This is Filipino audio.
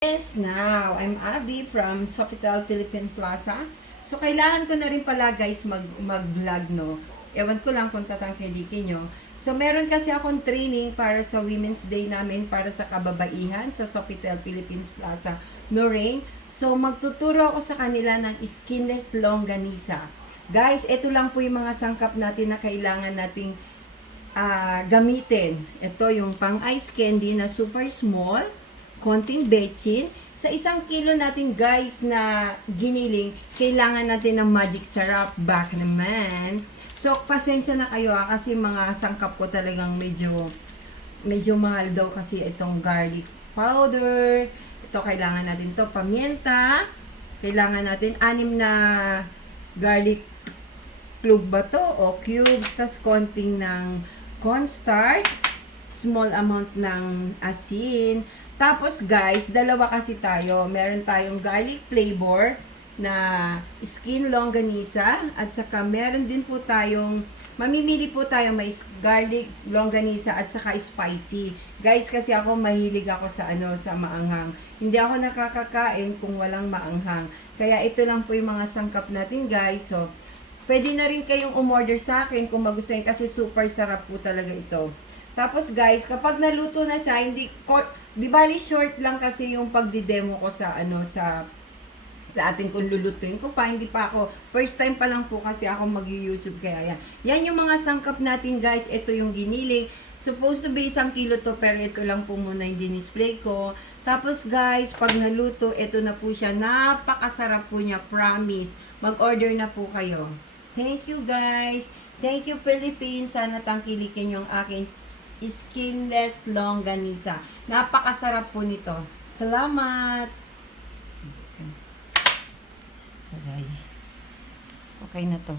Yes, now, I'm Abby from Sofitel Philippine Plaza. So, kailangan ko na rin pala guys mag-vlog, no? Ewan ko lang kung tatangkilikin nyo. So, meron kasi akong training para sa Women's Day namin para sa kababaihan sa Sofitel Philippines Plaza, Lorraine. So, magtuturo ako sa kanila ng skinless longganisa. Guys, ito lang po yung mga sangkap natin na kailangan nating gamitin. Ito yung pang-ice candy na super small, konting bechin. Sa 1 kilo natin guys na giniling, kailangan natin ng magic syrup back naman. So, pasensya na kayo kasi mga sangkap ko talagang medyo mahal daw kasi itong garlic powder. Ito kailangan natin to pamienta. Kailangan natin 6 na garlic clove ba to o cubes, tas konting ng cornstarch, small amount ng asin. Tapos guys, dalawa kasi tayo. Meron tayong garlic flavor na skin longganisa at saka meron din po tayong mamimili po tayo may garlic longganisa at saka spicy. Guys, kasi ako mahilig ako sa sa maanghang. Hindi ako nakakakain kung walang maanghang. Kaya ito lang po yung mga sangkap natin, guys. So, pwede na rin kayong umorder sa akin kung magustuhin kasi super sarap po talaga ito. Tapos guys, kapag naluto na siya, di bali short lang kasi yung pagdi-demo ko sa sa atin kung lulutuin ko pa, hindi pa ako, first time pa lang po kasi ako mag-YouTube kaya yan. Yan yung mga sangkap natin guys, ito yung giniling. Supposed to be 1 kilo to, pero ito lang po muna yung dinisplay ko. Tapos guys, pag naluto, ito na po siya. Napakasarap po niya, promise. Mag-order na po kayo. Thank you guys. Thank you Philippines. Sana tangkilikin yung aking skinless longganisa. Napakasarap po nito. Salamat. Okay na to.